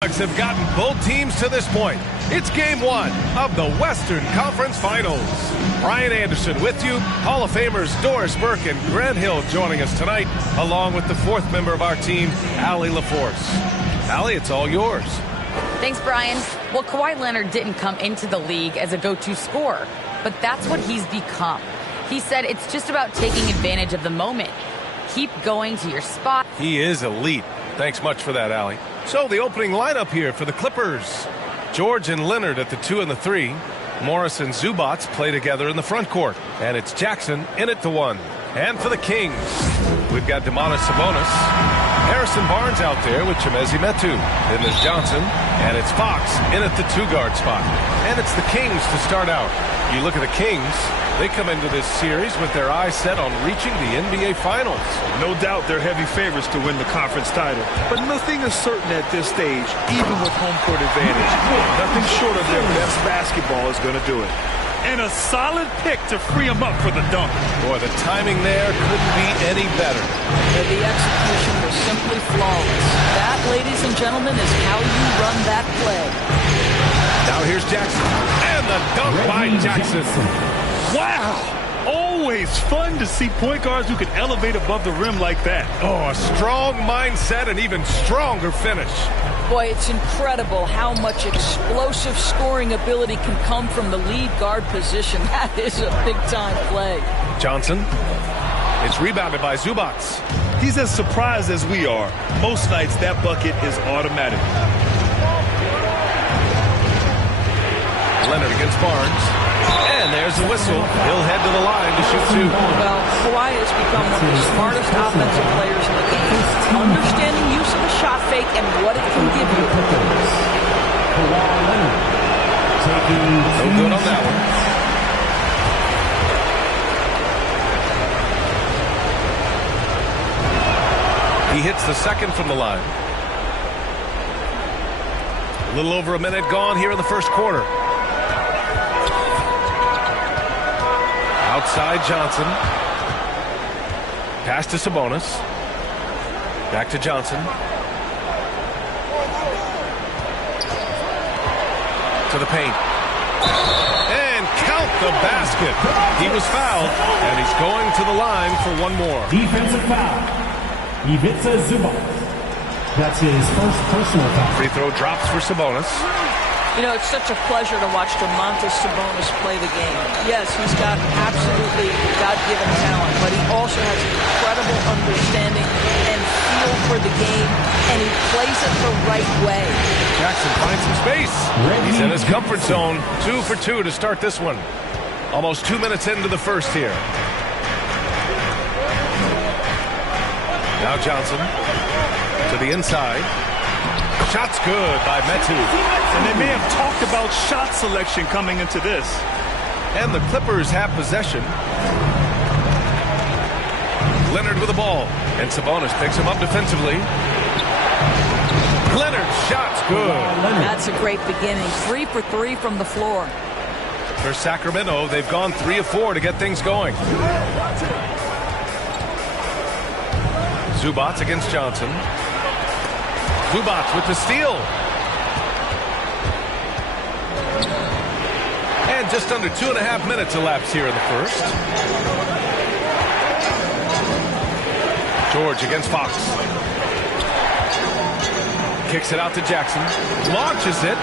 Have gotten both teams to this point. It's game one of the Western Conference Finals. Brian Anderson with you. Hall of Famers Doris Burke and Grant Hill joining us tonight, along with the fourth member of our team, Allie LaForce. Allie, it's all yours. Thanks, Brian. Well, Kawhi Leonard didn't come into the league as a go-to scorer, but that's what he's become. He said it's just about taking advantage of the moment. Keep going to your spot. He is elite. Thanks much for that, Allie. So the opening lineup here for the Clippers. George and Leonard at the 2 and the 3. Morris and Zubac play together in the front court. And it's Jackson in at the 1. And for the Kings, we've got Domantas Sabonis. Harrison Barnes out there with Chimezie Metu. Then there's Johnson. And it's Fox in at the 2-guard spot. And it's the Kings to start out. You look at the Kings, they come into this series with their eyes set on reaching the NBA Finals. No doubt they're heavy favorites to win the conference title. But nothing is certain at this stage, even with home court advantage. Nothing short of their best basketball is going to do it. And a solid pick to free him up for the dunk. Boy, the timing there couldn't be any better. The execution was simply flawless. That, ladies and gentlemen, is how you run that play. Now here's Jackson. And the dunk by Jackson. Wow! Always fun to see point guards who can elevate above the rim like that. Oh, a strong mindset and even stronger finish. Boy, it's incredible how much explosive scoring ability can come from the lead guard position. That is a big-time play. Johnson. It's rebounded by Zubac. He's as surprised as we are. Most nights, that bucket is automatic. Leonard against Barnes. And there's the whistle. He'll head to the line to shoot 2. Well, Kawhi has become one of the smartest offensive players in the game. Understanding use of a shot fake and what it can give you. No good on that one. He hits the second from the line. A little over a minute gone here in the first quarter. Outside Johnson. Pass to Sabonis. Back to Johnson. To the paint. And count the basket. He was fouled, and he's going to the line for one more. Defensive foul. Ivica Zubac. That's his first personal foul. Free throw drops for Sabonis. You know, it's such a pleasure to watch Domantas Sabonis play the game. Yes, he's got absolutely God-given talent, but he also has incredible understanding and feel for the game, and he plays it the right way. Jackson finds some space. He's in his comfort zone. 2 for 2 to start this one. Almost 2 minutes into the first here. Now Johnson to the inside. Shot's good by Metu. And they may have talked about shot selection coming into this. And the Clippers have possession. Leonard with the ball. And Sabonis picks him up defensively. Leonard's shot's good. That's a great beginning. 3 for 3 from the floor. For Sacramento, they've gone 3 of 4 to get things going. Zubac against Johnson. Zubac with the steal. And just under 2.5 minutes elapsed here in the first. George against Fox. Kicks it out to Jackson. Launches it.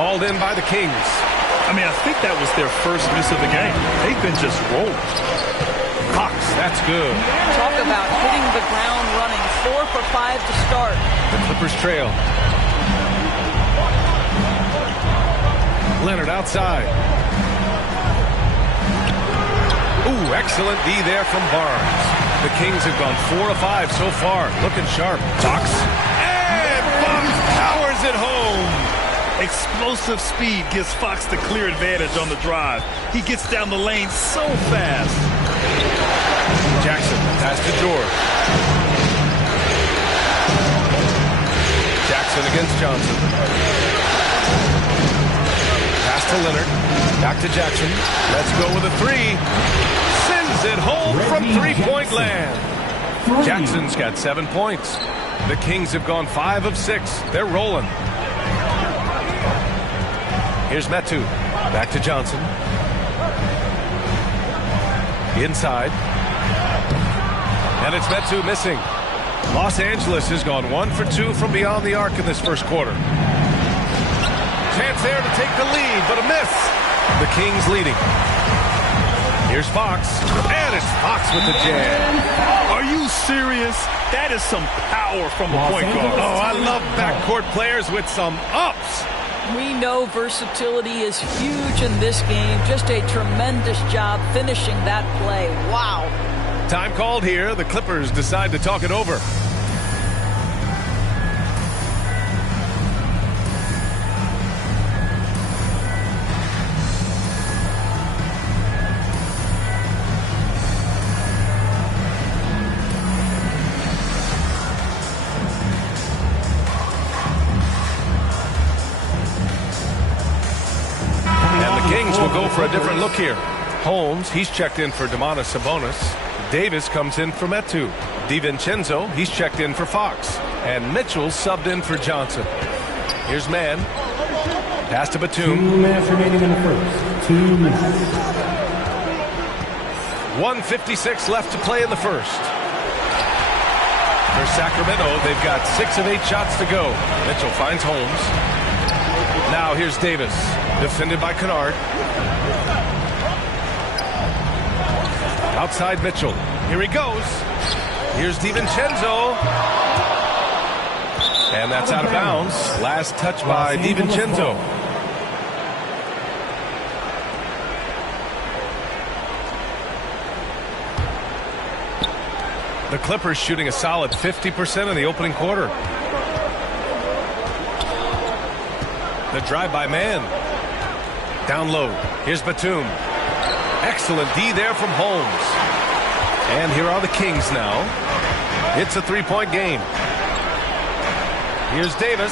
Hauled in by the Kings. I mean, I think that was their first miss of the game. They've been just rolled. Fox, that's good. Talk about hitting the ground running. 4 for 5 to start. The Clippers trail. Leonard outside. Ooh, excellent D there from Barnes. The Kings have gone 4 of 5 so far. Looking sharp. Fox. And Fox powers it home. Explosive speed gives Fox the clear advantage on the drive. He gets down the lane so fast. Jackson, pass to George. Jackson against Johnson. Pass to Leonard. Back to Jackson. Let's go with a 3. Sends it home from three-point land. Jackson's got 7 points. The Kings have gone 5 of 6. They're rolling. Here's Metu. Back to Johnson. Inside. And it's Metu missing. Los Angeles has gone 1 for 2 from beyond the arc in this first quarter. Chance there to take the lead, but a miss. The Kings leading. Here's Fox. And it's Fox with the jam. Are you serious? That is some power from a point guard. Oh, I love backcourt players with some ups. We know versatility is huge in this game. Just a tremendous job finishing that play. Wow. Time called here. The Clippers decide to talk it over. Will go for a different look here. Holmes, he's checked in for Domantas Sabonis. Davis comes in for Metu. DiVincenzo, he's checked in for Fox. And Mitchell subbed in for Johnson. Here's Mann. Pass to Batum. 2 minutes remaining in the first. 2 minutes. 1:56 left to play in the first. For Sacramento, they've got 6 of 8 shots to go. Mitchell finds Holmes. Now here's Davis. Defended by Kennard. Outside Mitchell. Here he goes. Here's DiVincenzo. And that's out of bounds. Last touch by DiVincenzo. The Clippers shooting a solid 50% in the opening quarter. The drive by Mann. Down low. Here's Batum. Excellent D there from Holmes. And here are the Kings now. It's a 3-point game. Here's Davis.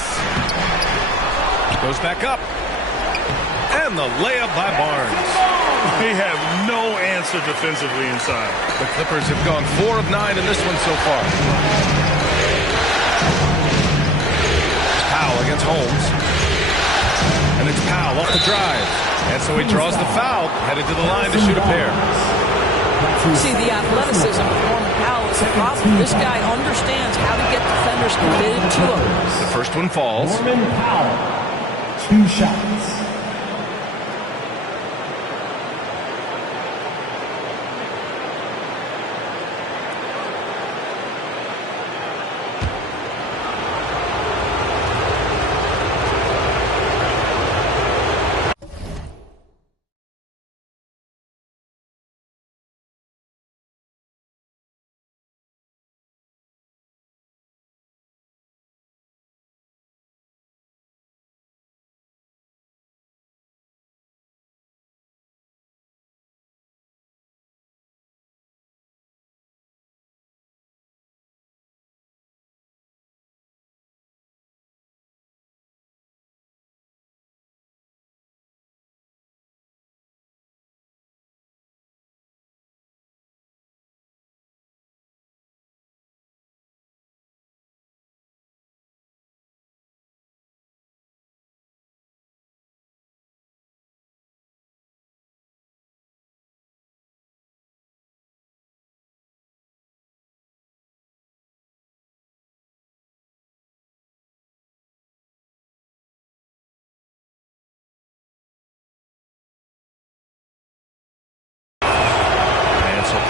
Goes back up. And the layup by Barnes. They have no answer defensively inside. The Clippers have gone 4 of 9 in this one so far. Powell against Holmes. And it's Powell off the drive. And so he draws the foul, headed to the line to shoot a pair. See, the athleticism of Norman Powell is a problem. This guy understands how to get defenders committed to him. The first one falls. Norman Powell. 2 shots.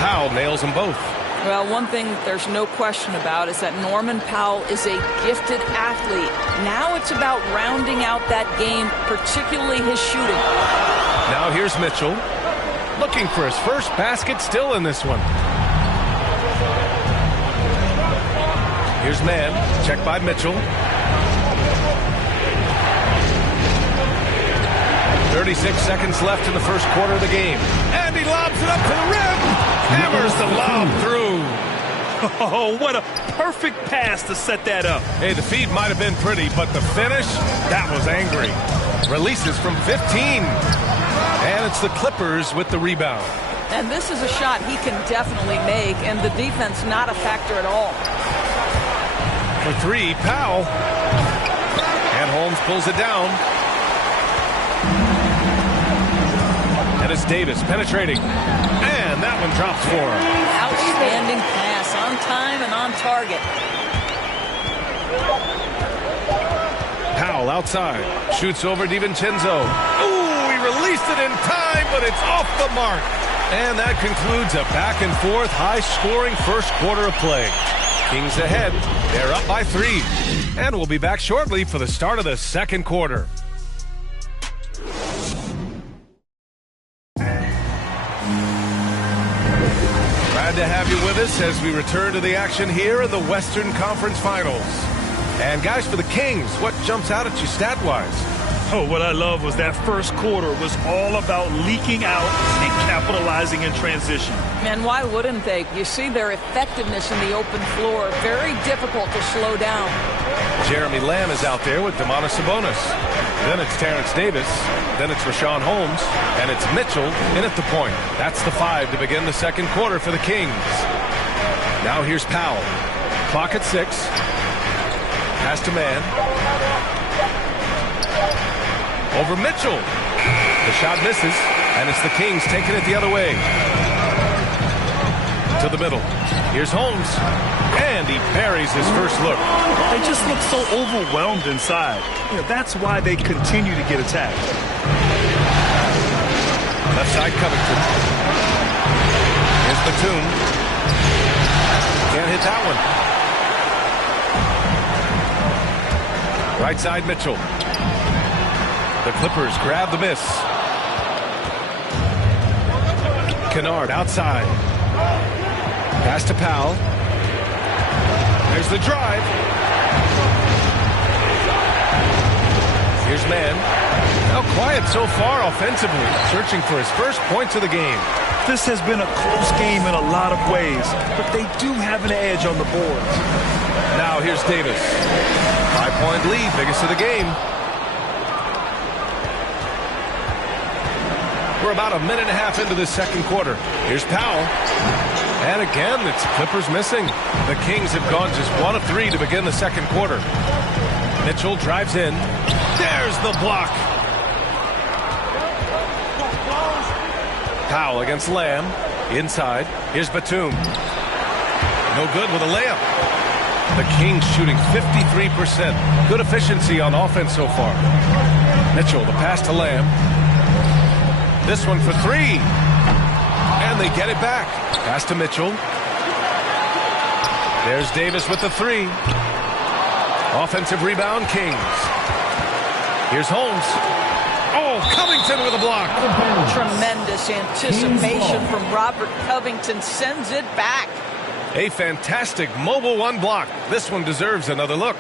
Powell nails them both. Well, one thing there's no question about is that Norman Powell is a gifted athlete. Now it's about rounding out that game, particularly his shooting. Now here's Mitchell, looking for his first basket, still in this one. Here's Mann, checked by Mitchell. 36 seconds left in the first quarter of the game. And he lobs it up to the rim. Hammers the lob through. Oh, what a perfect pass to set that up. Hey, the feed might have been pretty, but the finish, that was angry. Releases from 15. And it's the Clippers with the rebound. And this is a shot he can definitely make, and the defense not a factor at all. For three, Powell. And Holmes pulls it down. And it's Davis penetrating. And that one drops for him. Outstanding pass, on time and on target. Powell outside. Shoots over DiVincenzo. Ooh, he released it in time, but it's off the mark. And that concludes a back-and-forth, high-scoring first quarter of play. Kings ahead. They're up by 3. And we'll be back shortly for the start of the second quarter. Glad to have you with us as we return to the action here in the Western Conference Finals. And guys, for the Kings, what jumps out at you stat-wise? Oh, what I love was that first quarter was all about leaking out and capitalizing in transition. And why wouldn't they? You see their effectiveness in the open floor. Very difficult to slow down. Jeremy Lamb is out there with Domantas Sabonis. Then it's Terrence Davis. Then it's Rashawn Holmes. And it's Mitchell in at the point. That's the 5 to begin the second quarter for the Kings. Now here's Powell. Clock at 6. Pass to man. Over Mitchell. The shot misses, and it's the Kings taking it the other way. To the middle. Here's Holmes, and he buries his first look. They just look so overwhelmed inside. That's why they continue to get attacked. Left side Covington. Here's Batum. Can't hit that one. Right side Mitchell. The Clippers grab the miss. Kennard outside. Pass to Powell. There's the drive. Here's Mann. Now quiet so far offensively, searching for his first points of the game. This has been a close game in a lot of ways, but they do have an edge on the boards. Now here's Davis. 5-point lead, biggest of the game. We're about a minute and a half into this second quarter. Here's Powell. And again, it's Clippers missing. The Kings have gone just 1 of 3 to begin the second quarter. Mitchell drives in. There's the block. Powell against Lamb. Inside. Here's Batum. No good with a layup. The Kings shooting 53%. Good efficiency on offense so far. Mitchell, the pass to Lamb. This one for 3. And they get it back. Pass to Mitchell. There's Davis with the 3. Offensive rebound, Kings. Here's Holmes. Oh, Covington with a block. Tremendous anticipation from Robert Covington. Sends it back. A fantastic mobile 1 block. This one deserves another look.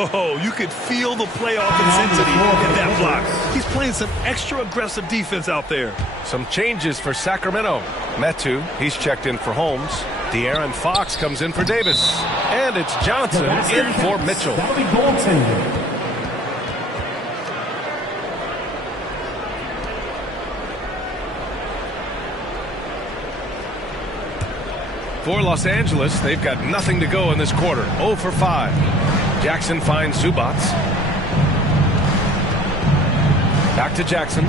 Oh, you could feel the playoff intensity in that block. He's playing some extra aggressive defense out there. Some changes for Sacramento. Metu, he's checked in for Holmes. De'Aaron Fox comes in for Davis. And it's Johnson in for Mitchell. That'll be goaltending. For Los Angeles, they've got nothing to go in this quarter. 0 for 5. Jackson finds Zubats. Back to Jackson.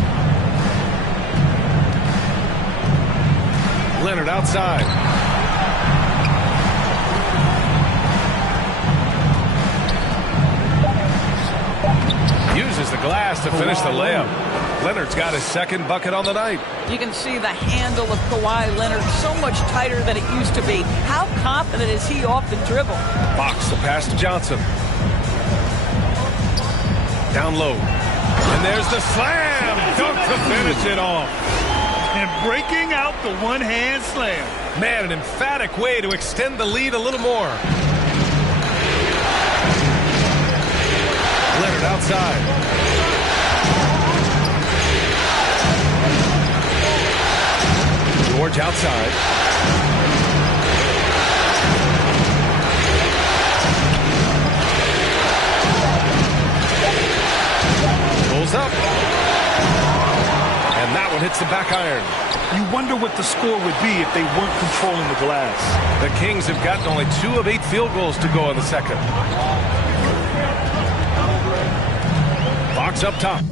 Leonard outside. Uses the glass to finish the layup. Leonard's got his second bucket on the night. You can see the handle of Kawhi Leonard so much tighter than it used to be. How confident is he off the dribble? Fox, the pass to Johnson. Down low. And there's the slam. Dunk to finish it off. And breaking out the one-hand slam. Man, an emphatic way to extend the lead a little more. Leonard outside. George outside. Pulls up. And that one hits the back iron. You wonder what the score would be if they weren't controlling the glass. The Kings have gotten only 2 of 8 field goals to go in the second. Fox up top.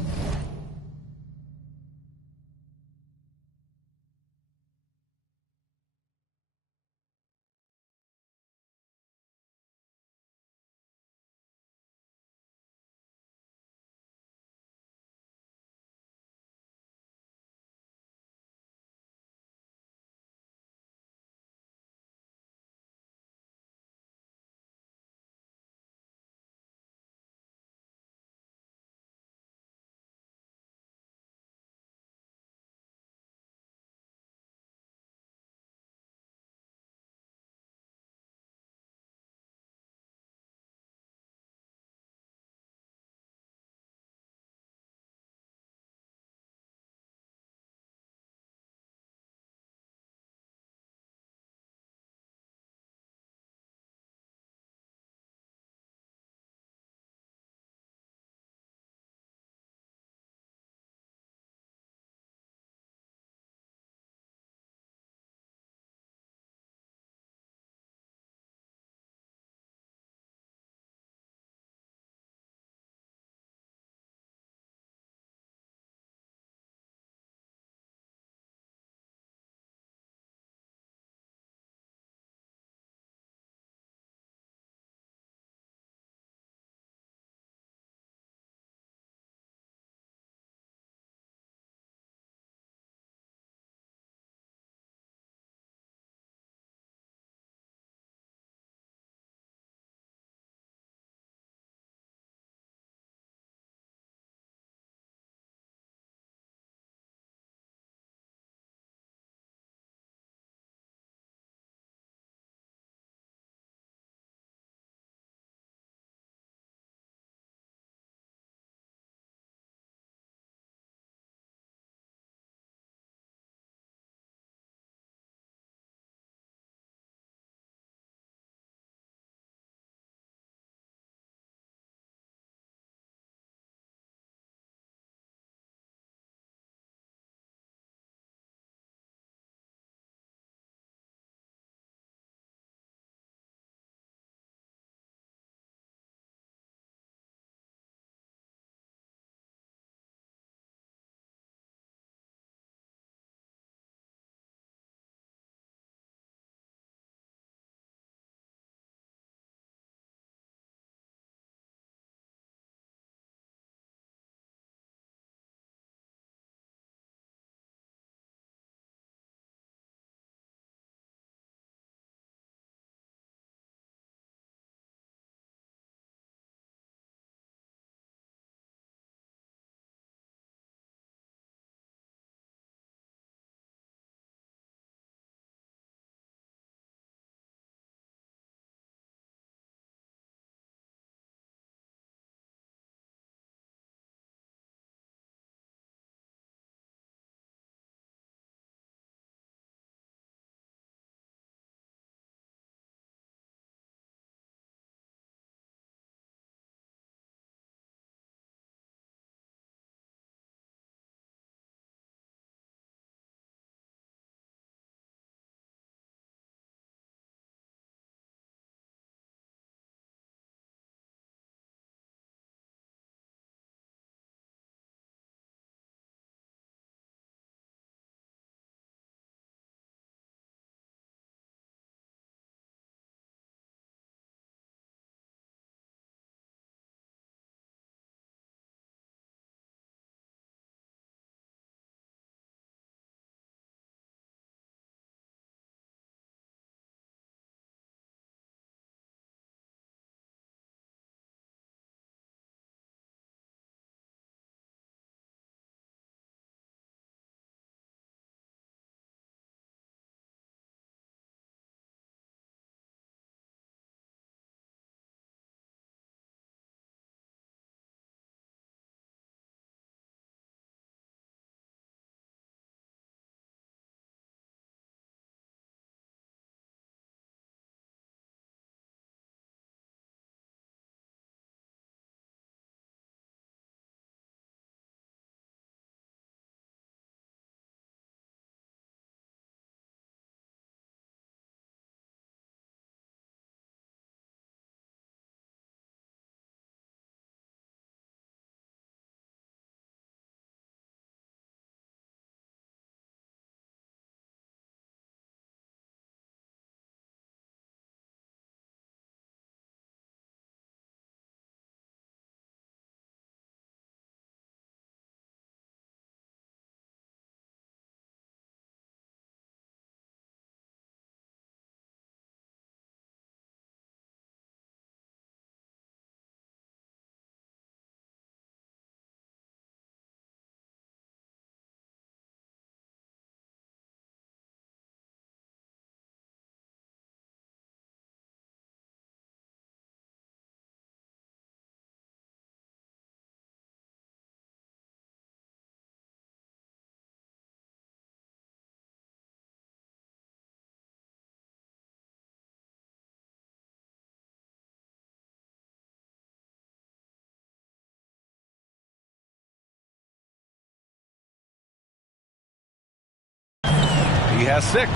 has 6.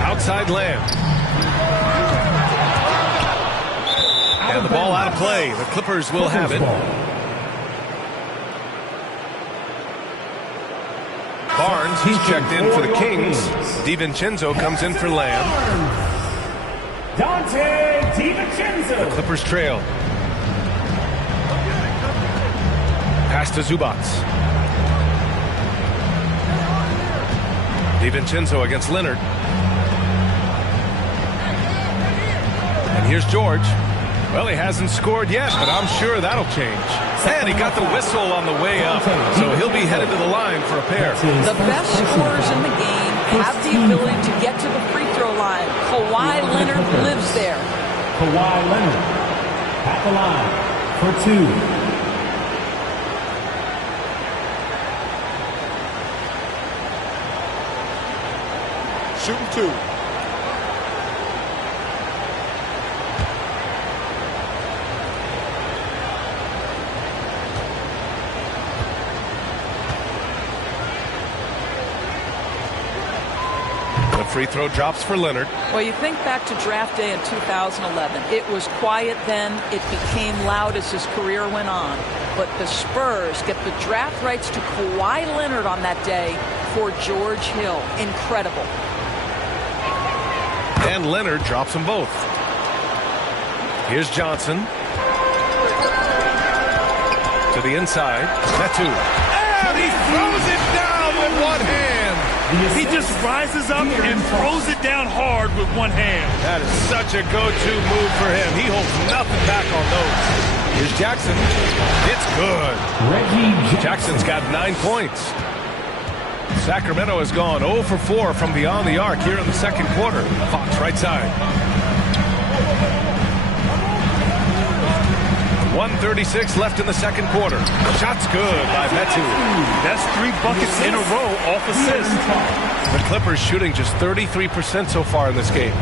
Outside Lamb. And the ball out of play. The Clippers will have it. Barnes, he's checked in for the Kings. DiVincenzo comes in for Lamb. Dante DiVincenzo. The Clippers trail. Pass to Zubac. DiVincenzo against Leonard. And here's George. Well, he hasn't scored yet, but I'm sure that'll change. And he got the whistle on the way up, so he'll be headed to the line for a pair. The best scorers in the game have the ability to get to the free throw line. Kawhi Leonard lives there. Kawhi Leonard at the line for 2. Shooting 2. Free throw drops for Leonard. Well, you think back to draft day in 2011. It was quiet then. It became loud as his career went on. But the Spurs get the draft rights to Kawhi Leonard on that day for George Hill. Incredible. And Leonard drops them both. Here's Johnson. To the inside. Metu. And he throws it down with one hand. He just rises up and throws it down hard with one hand. That is such a go-to move for him. He holds nothing back on those. Here's Jackson. It's good. Jackson's got 9 points. Sacramento has gone 0 for 4 from beyond the arc here in the second quarter. Fox right side. 1:36 left in the second quarter. Shot's good by Metu. That's 3 buckets in a row off assist. The Clippers shooting just 33% so far in this game.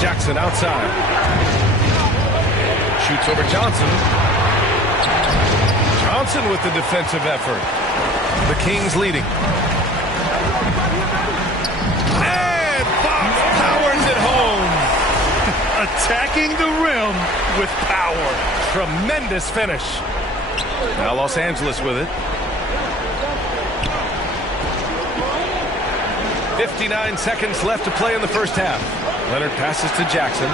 Jackson outside. Shoots over Johnson. Johnson with the defensive effort. The Kings leading. And Fox powers it home. Attacking the rim with power. Tremendous finish. Now Los Angeles with it. 59 seconds left to play in the first half. Leonard passes to Jackson.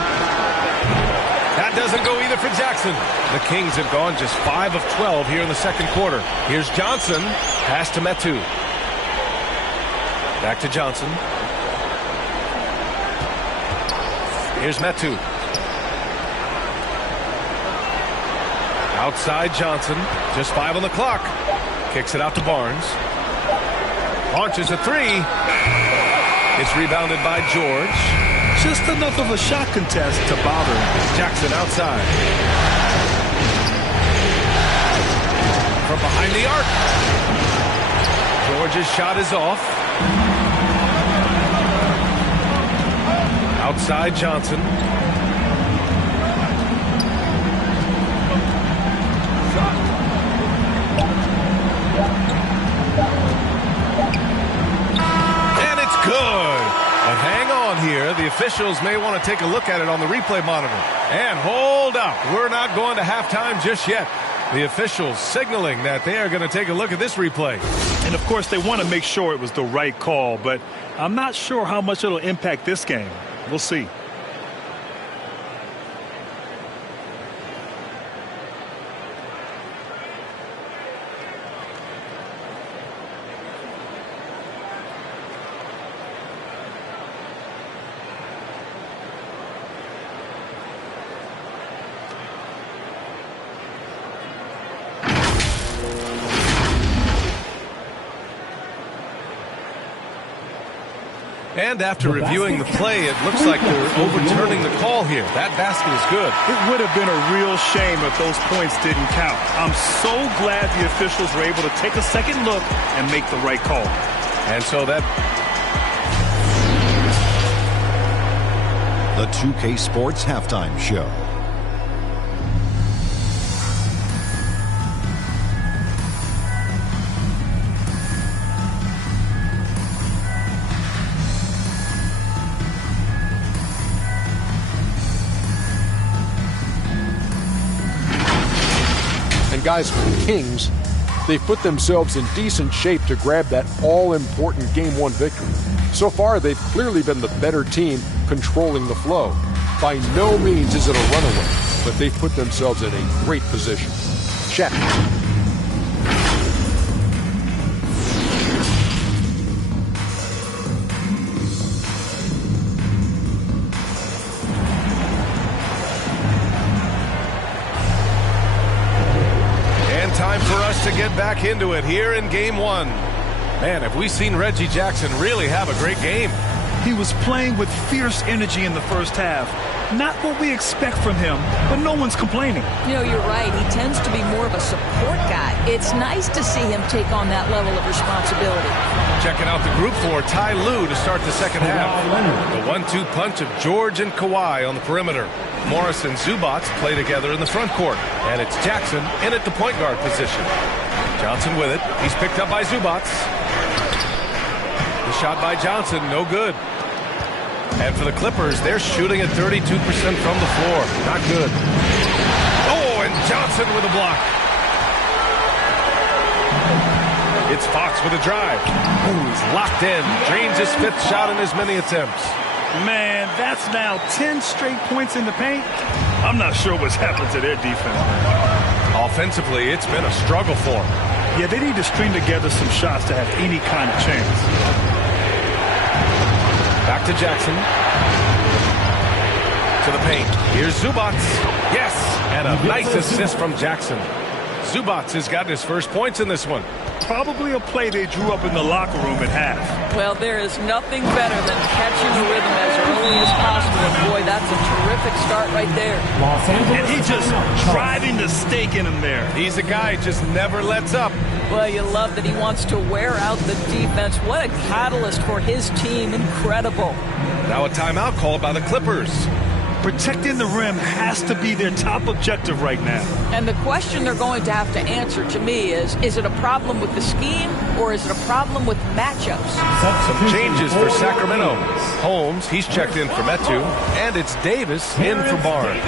That doesn't go either for Jackson. The Kings have gone just 5 of 12 here in the second quarter. Here's Johnson. Pass to Metu. Back to Johnson. Here's Metu. Outside Johnson. Just 5 on the clock. Kicks it out to Barnes. Launches a 3. It's rebounded by George. Just enough of a shot contest to bother him. Jackson outside. From behind the arc. George's shot is off. Outside Johnson. And it's good. But hang on here. The officials may want to take a look at it on the replay monitor. And hold up. We're not going to halftime just yet. The officials signaling that they are going to take a look at this replay. And, of course, they want to make sure it was the right call, but I'm not sure how much it'll impact this game. We'll see. And after reviewing the play, it looks like they're overturning the call here. That basket is good. It would have been a real shame if those points didn't count. I'm so glad the officials were able to take a second look and make the right call. And so that... The 2K Sports Halftime Show. guys for the Kings, they've put themselves in decent shape to grab that all-important Game 1 victory. So far, they've clearly been the better team controlling the flow. By no means is it a runaway, but they've put themselves in a great position. Shaq. Time for us to get back into it here in Game 1. Man, have we seen Reggie Jackson really have a great game. He was playing with fierce energy in the first half. Not what we expect from him, but no one's complaining. You know, you're right. He tends to be more of a support guy. It's nice to see him take on that level of responsibility. Checking out the group for Ty Lue to start the second half. The 1-2 punch of George and Kawhi on the perimeter. Morris and Zubac play together in the front court. And it's Jackson in at the point guard position. Johnson with it. He's picked up by Zubac. The shot by Johnson, no good. And for the Clippers, they're shooting at 32% from the floor. Not good. Oh, and Johnson with a block. It's Fox with a drive. Ooh, he's locked in. Drains his fifth shot in as many attempts. Man, that's now 10 straight points in the paint. I'm not sure what's happened to their defense. Offensively, it's been a struggle for them. Yeah, they need to string together some shots to have any kind of chance. Back to Jackson. To the paint. Here's Zubac. Yes! And a nice assist from Jackson. Zubac has gotten his first points in this one. Probably a play they drew up in the locker room at half. Well, there is nothing better than catching the rhythm as early as possible. And boy, that's a terrific start right there. And he's just driving the stake in him there. He's a guy who just never lets up. Well, you love that he wants to wear out the defense. What a catalyst for his team. Incredible. Now a timeout called by the Clippers. Protecting the rim has to be their top objective right now. And the question they're going to have to answer to me is it a problem with the scheme or is it a problem with matchups? Some changes for Sacramento. Holmes, he's checked in for Metu, and it's Davis in for Barnes.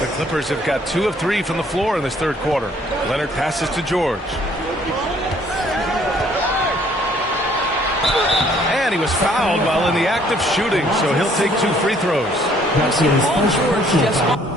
The Clippers have got 2 of 3 from the floor in this third quarter. Leonard passes to George. And he was fouled while in the act of shooting, so he'll take 2 free throws. That's his first personal foul.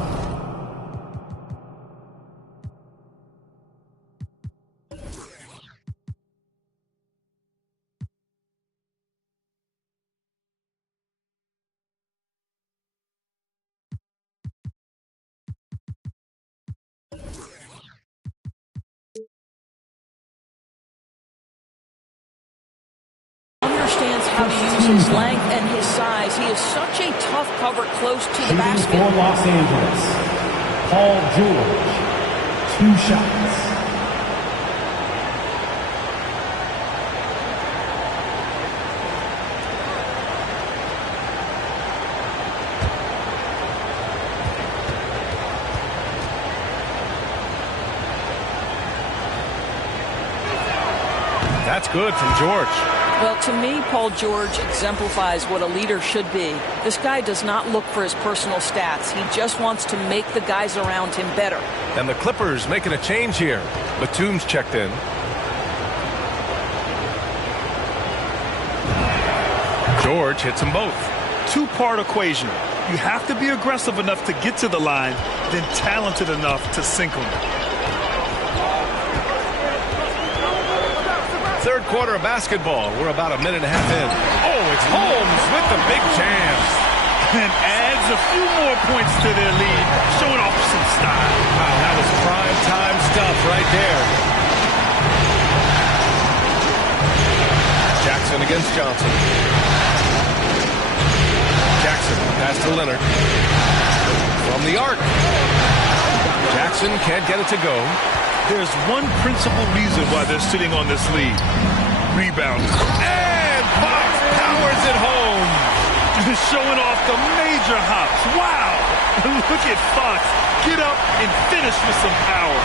Understands how to use his length and his size. He is such a tough cover close to the basket. For Los Angeles, Paul George, 2 shots. That's good from George. Well, to me, Paul George exemplifies what a leader should be. This guy does not look for his personal stats. He just wants to make the guys around him better. And the Clippers making a change here. Batum's checked in. George hits them both. 2-part equation. You have to be aggressive enough to get to the line, then talented enough to sink them. Third quarter of basketball. We're about a minute and a half in. Oh, it's Holmes with the big jam. And adds a few more points to their lead, showing off some style. Wow, that was prime time stuff right there. Jackson against Johnson. Jackson pass to Leonard. From the arc. Jackson can't get it to go. There's one principal reason why they're sitting on this lead. Rebounding. And Fox powers it home. Showing off the major hops. Wow. Look at Fox. Get up and finish with some power.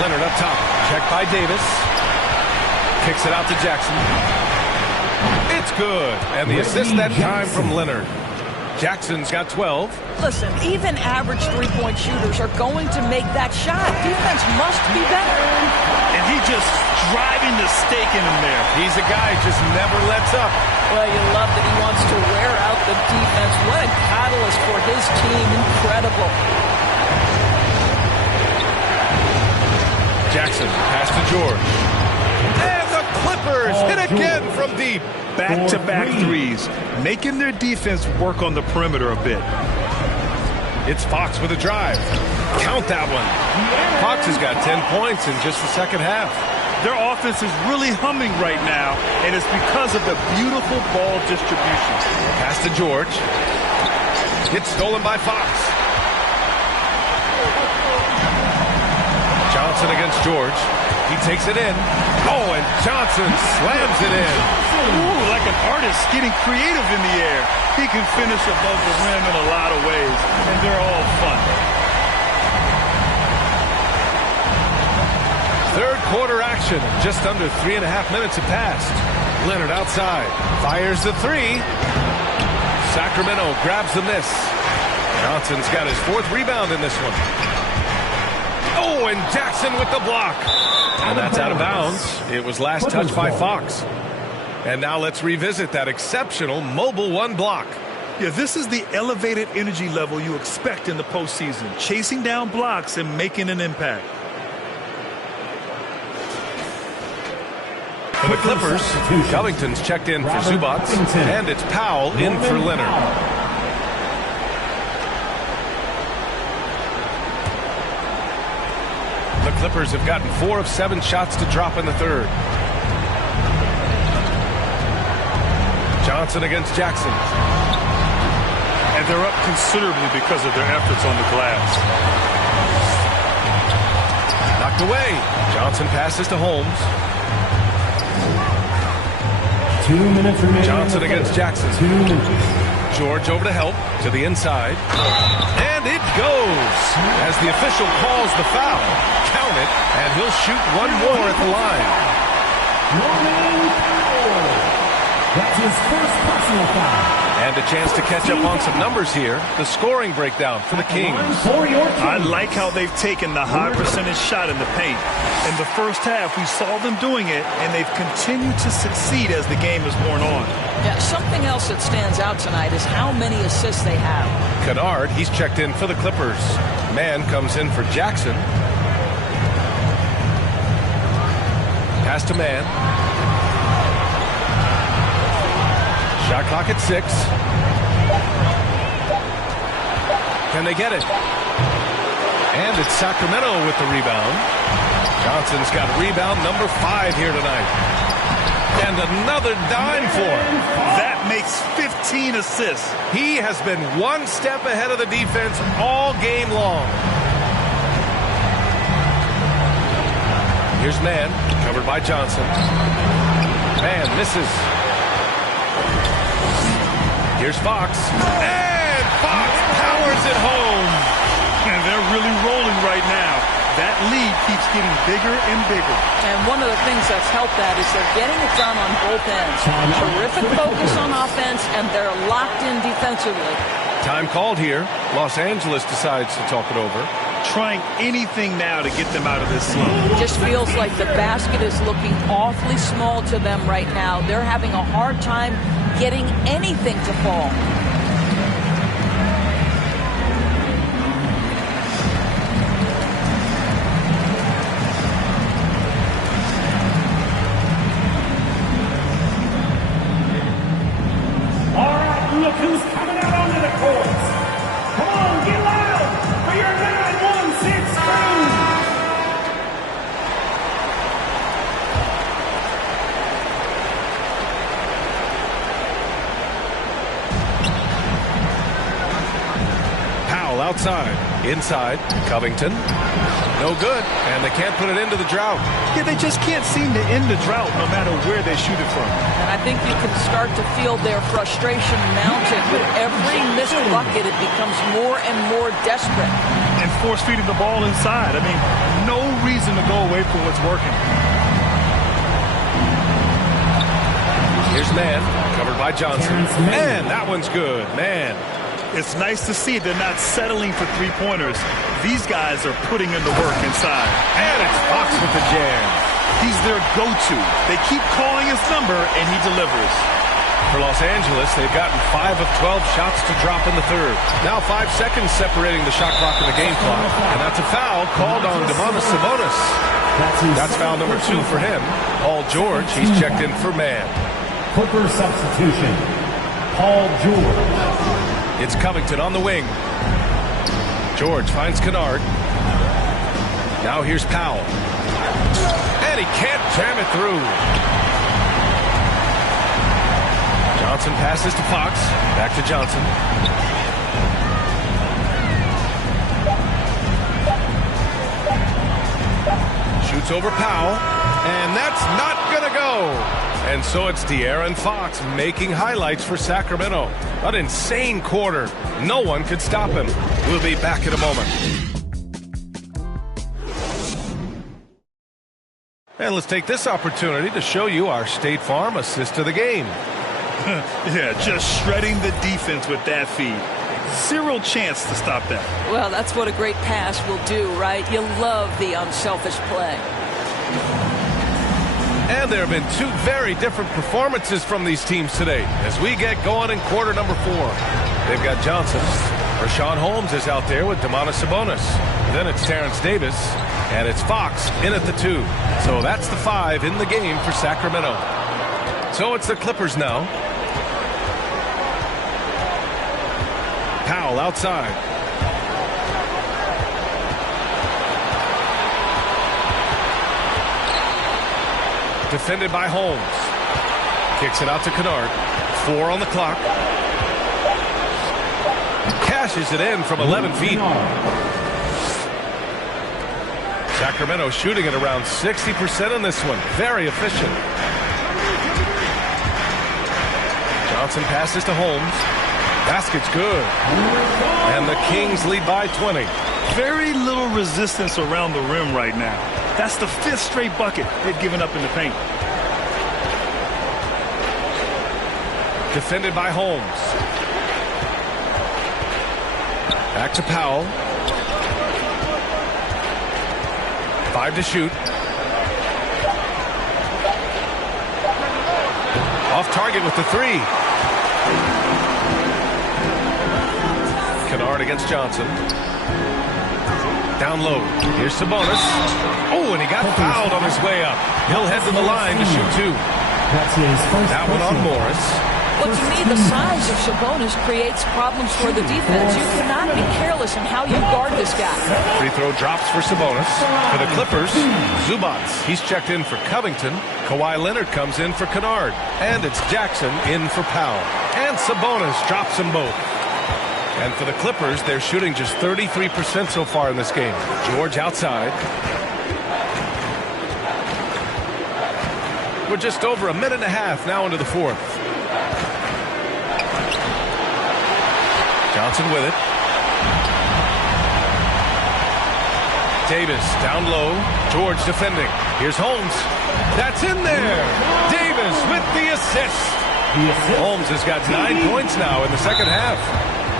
Leonard up top. Checked by Davis. Kicks it out to Jackson. It's good. And the assist that time from Leonard. Jackson's got 12. Listen, even average three-point shooters are going to make that shot. Defense must be better. And he just driving the stake in him there. He's a guy who just never lets up. Well, you love that he wants to wear out the defense. What a catalyst for his team. Incredible. Jackson, pass to George. And the Clippers hit again from deep. Back-to-back threes, making their defense work on the perimeter a bit. It's Fox with a drive. Count that one. Fox has got 10 points in just the second half. Their offense is really humming right now, and it's because of the beautiful ball distribution. Pass to George. It's stolen by Fox. Johnson against George. He takes it in. Oh, and Johnson slams it in. Ooh, like an artist getting creative in the air. He can finish above the rim in a lot of ways, and they're all fun. Third quarter action. Just under 3.5 minutes have passed. Leonard outside. Fires the three. Sacramento grabs the miss. Johnson's got his 4th rebound in this one. Oh, and Jackson with the block. And that's out of bounds. It was last touched by Fox. And now let's revisit that exceptional mobile 1 block. Yeah, this is the elevated energy level you expect in the postseason. Chasing down blocks and making an impact. For the Clippers, Covington's checked in for Zubac, and it's Powell in for Leonard. The Clippers have gotten 4 of 7 shots to drop in the third. Johnson against Jackson. And they're up considerably because of their efforts on the glass. Knocked away. Johnson passes to Holmes. 2 minutes remaining. Johnson against Jackson. 2 minutes. George over to help, to the inside. And it goes as the official calls the foul. Count it, and he'll shoot 1 more at the line. That's his first personal foul. And a chance to catch up on some numbers here. The scoring breakdown for the Kings. I like how they've taken the high percentage shot in the paint. In the first half, we saw them doing it, and they've continued to succeed as the game has worn on. Yeah, something else that stands out tonight is how many assists they have. Kennard, he's checked in for the Clippers. Mann comes in for Jackson. Pass to Mann. Shot clock at 6. Can they get it? And it's Sacramento with the rebound. Johnson's got rebound number 5 here tonight. And another dime for him. That makes 15 assists. He has been 1 step ahead of the defense all game long. Here's Mann, covered by Johnson. Mann misses. Here's Fox. And Fox powers it home. And they're really rolling right now. That lead keeps getting bigger and bigger. And one of the things that's helped that is they're getting it done on both ends. Terrific focus on offense, and they're locked in defensively. Time called here. Los Angeles decides to talk it over. Trying anything now to get them out of this slump. Just feels like the basket is looking awfully small to them right now. They're having a hard time getting anything to fall. All right, look who's coming out onto the courts. Come on, get loud for your 916 crew. Powell outside. Inside. Covington. No good. And they can't put it into the drought. Yeah, they just can't seem to end the drought no matter where they shoot it from. And I think you can start to feel their frustration mounting. With every missed bucket, it becomes more and more desperate. And force feeding the ball inside. I mean, no reason to go away from what's working. Here's Mann, covered by Johnson. And that one's good. Man. It's nice to see they're not settling for three-pointers. These guys are putting in the work inside. And it's Fox with the jam. He's their go-to. They keep calling his number, and he delivers. For Los Angeles, they've gotten 5 of 12 shots to drop in the third. Now 5 seconds separating the shot clock and the game clock. And that's a foul called on Domantas Sabonis. That's foul number 2 for him. Paul George, he's checked in for man. Clipper substitution, Paul George. It's Covington on the wing. George finds Kennard. Now here's Powell. And he can't jam it through. Johnson passes to Fox. Back to Johnson. Shoots over Powell. And that's not going to go. And so it's De'Aaron Fox making highlights for Sacramento. An insane quarter. No one could stop him. We'll be back in a moment. And let's take this opportunity to show you our State Farm assist of the game. Yeah, just shredding the defense with that feed. Zero chance to stop that. Well, that's what a great pass will do, right? You love the unselfish play. And there have been 2 very different performances from these teams today as we get going in quarter number 4. They've got Johnson. Rashawn Holmes is out there with Domantas Sabonis. Then it's Terrence Davis. And it's Fox in at the 2. So that's the 5 in the game for Sacramento. So it's the Clippers now. Powell outside. Defended by Holmes. Kicks it out to Kennard. 4 on the clock. Cashes it in from 11 feet. Sacramento shooting at around 60% on this one. Very efficient. Johnson passes to Holmes. Basket's good. And the Kings lead by 20. Very little resistance around the rim right now. That's the 5th straight bucket they've given up in the paint. Defended by Holmes. Back to Powell. 5 to shoot. Off target with the 3. Kennard against Johnson. Down low. Here's Sabonis. Oh, and he got fouled on his way up. He'll head to the line to shoot 2. That one on Morris. But to me, the size of Sabonis creates problems for the defense. You cannot be careless in how you guard this guy. Free throw drops for Sabonis. For the Clippers, Zubats. He's checked in for Covington. Kawhi Leonard comes in for Kennard. And it's Jackson in for Powell. And Sabonis drops them both. And for the Clippers, they're shooting just 33% so far in this game. George outside. We're just over a minute and a half now into the 4th. Johnson with it. Davis down low. George defending. Here's Holmes. That's in there. Davis with the assist. Holmes has got 9 points now in the second half.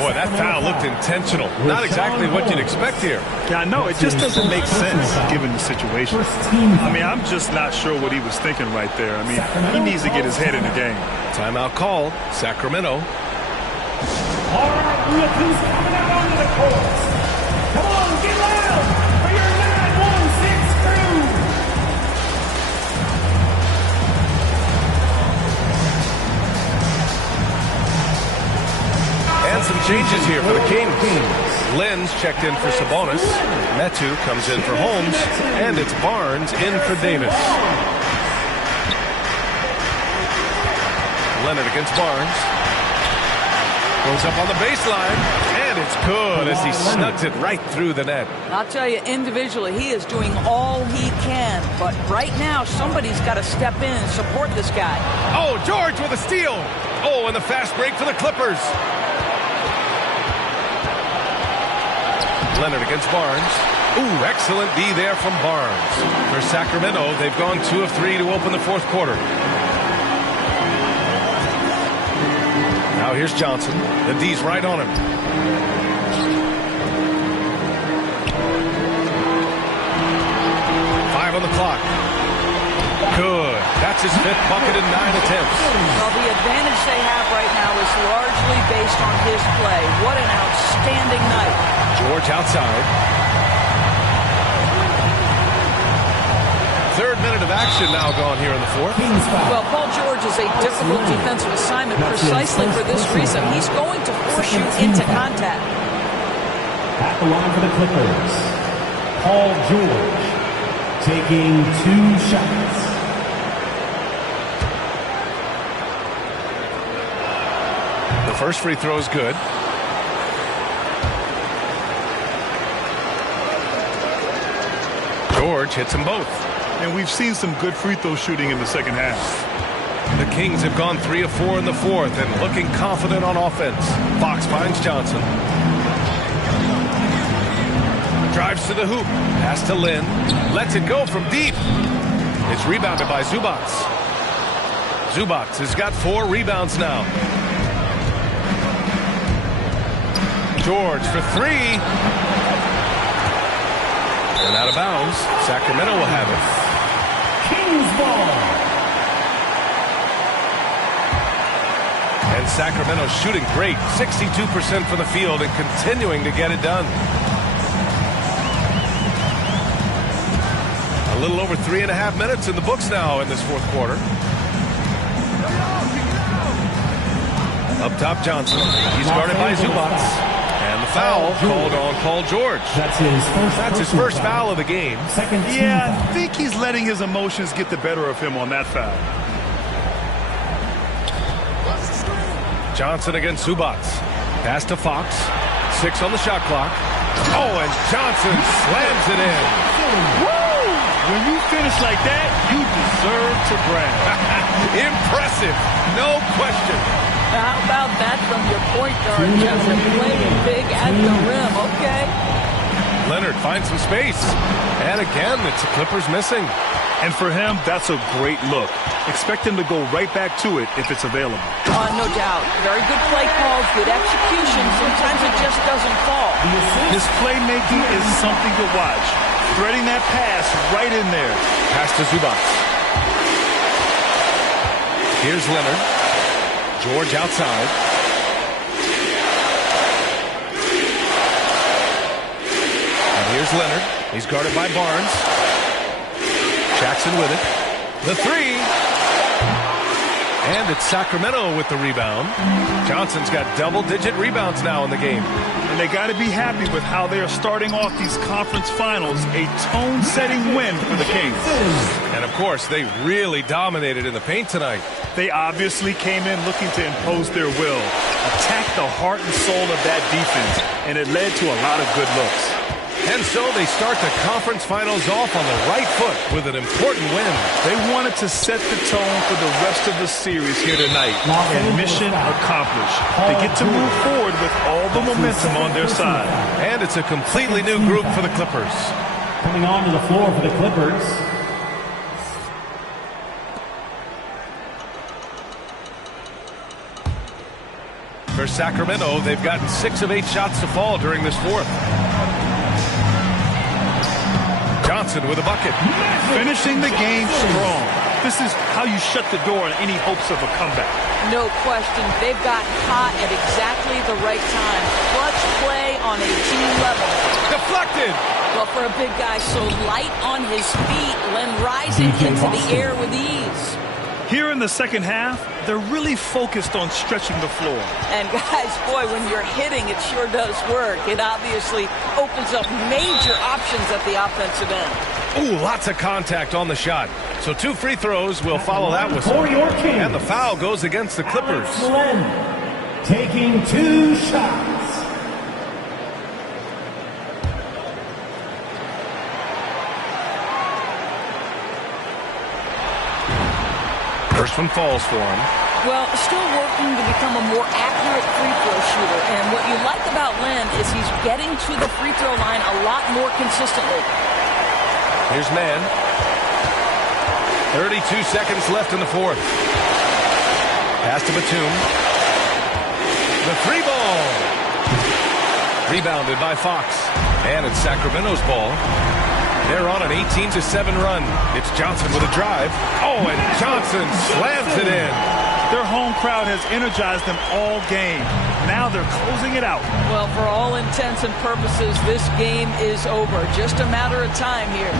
Boy, that foul looked intentional. Not exactly what you'd expect here. Yeah, I know. It just doesn't make sense given the situation. I mean, I'm just not sure what he was thinking right there. I mean, he needs to get his head in the game. Timeout called. Sacramento. All right, look who's coming out onto the court. Come on, get loud for your 916 crew. And some changes here for the Kings. Lynn's checked in for Sabonis. Metu comes in for Holmes. And it's Barnes in for Davis. Leonard against Barnes. Goes up on the baseline. And it's good as he snugs it right through the net. I'll tell you, individually, he is doing all he can. But right now, somebody's got to step in and support this guy. Oh, George with a steal. Oh, and the fast break for the Clippers. Leonard against Barnes. Ooh, excellent D there from Barnes. For Sacramento, they've gone 2 of 3 to open the 4th quarter. Now here's Johnson. The D's right on him. On the clock. Good. That's his 5th bucket in 9 attempts. Well, the advantage they have right now is largely based on his play. What an outstanding night. George outside. 3rd minute of action now gone here in the 4th. Well, Paul George is a difficult defensive assignment precisely for this reason. He's going to force you into contact. At the line for the Clippers, Paul George. Taking 2 shots. The first free throw is good. George hits them both. And we've seen some good free throw shooting in the second half. The Kings have gone 3 of 4 in the 4th and looking confident on offense. Fox finds Johnson. Drives to the hoop. Pass to Lynn. Lets it go from deep. It's rebounded by Zubac. Zubac has got 4 rebounds now. George for 3. And out of bounds. Sacramento will have it. Kings ball. And Sacramento shooting great. 62% from the field and continuing to get it done. A little over 3.5 minutes in the books now in this 4th quarter. Up top, Johnson. He's guarded by Zubac. And the foul called on Paul George. That's his first foul of the game. Yeah, I think he's letting his emotions get the better of him on that foul. Johnson against Zubac. Pass to Fox. 6 on the shot clock. Oh, and Johnson slams it in. Woo! When you finish like that, you deserve to brag. Impressive. No question. How about that from your point guard, Jeffrey? Playing big at the rim. Okay. Leonard finds some space. And again, it's the Clippers missing. And for him, that's a great look. Expect him to go right back to it if it's available. No doubt. Very good play call, good execution. Sometimes it just doesn't fall. His playmaking is something to watch. Threading that pass right in there. Pass to Zubac. Here's Leonard. George outside. And here's Leonard. He's guarded by Barnes. Jackson with it. The 3. And it's Sacramento with the rebound. Johnson's got double-digit rebounds now in the game. And they got to be happy with how they are starting off these conference finals. A tone-setting win for the Kings. And, of course, they really dominated in the paint tonight. They obviously came in looking to impose their will, attack the heart and soul of that defense, and it led to a lot of good looks. And so they start the conference finals off on the right foot with an important win. They wanted to set the tone for the rest of the series here tonight, and mission accomplished. They get to move forward with all the momentum on their side. And it's a completely new group for the Clippers. Coming onto the floor for the Clippers. For Sacramento, they've gotten 6 of 8 shots to fall during this 4th. Johnson with a bucket. Finishing the game strong. This is how you shut the door on any hopes of a comeback. No question. They've gotten hot at exactly the right time. Clutch play on a team level. Deflected. Well, for a big guy so light on his feet, Len rising into the air with ease. Here in the second half, they're really focused on stretching the floor. And guys, boy, when you're hitting, it sure does work. It obviously opens up major options at the offensive end. Ooh, lots of contact on the shot. So 2 free throws will follow that whistle. And the foul goes against the Clippers. Len taking 2 shots. First one falls for him. Well, still working to become a more accurate free throw shooter. And what you like about Len is he's getting to the free throw line a lot more consistently. Here's Mann. 32 seconds left in the 4th. Pass to Batum. The 3 ball. Rebounded by Fox. And it's Sacramento's ball. They're on an 18-7 run. It's Johnson with a drive. Oh, and Johnson slams it in. Their home crowd has energized them all game. Now they're closing it out. Well, for all intents and purposes, this game is over. Just a matter of time here.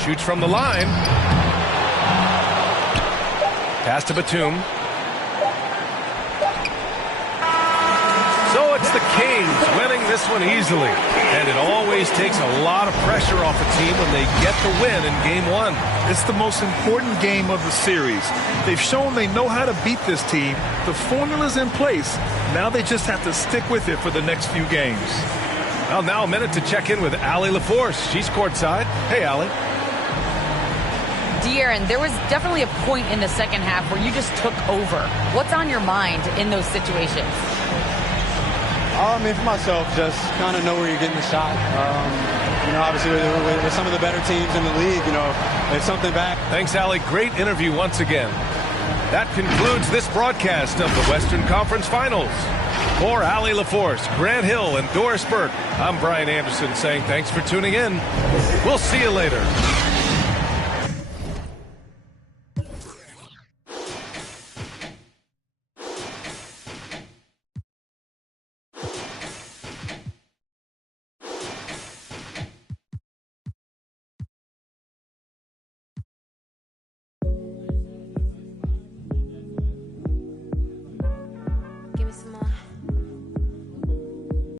Shoots from the line. Pass to Batum. So it's the Kings winning this one easily. And it always takes a lot of pressure off a team when they get the win in Game 1. It's the most important game of the series. They've shown they know how to beat this team. The formula's in place. Now they just have to stick with it for the next few games. Well, now a minute to check in with Allie LaForce. She's courtside. Hey, Allie. De'Aaron, there was definitely a point in the second half where you just took over. What's on your mind in those situations? I mean, for myself, just kind of know where you're getting the shot. Obviously, with some of the better teams in the league, if something back. Thanks, Allie. Great interview once again. That concludes this broadcast of the Western Conference Finals. For Allie LaForce, Grant Hill, and Doris Burke, I'm Brian Anderson saying thanks for tuning in. We'll see you later.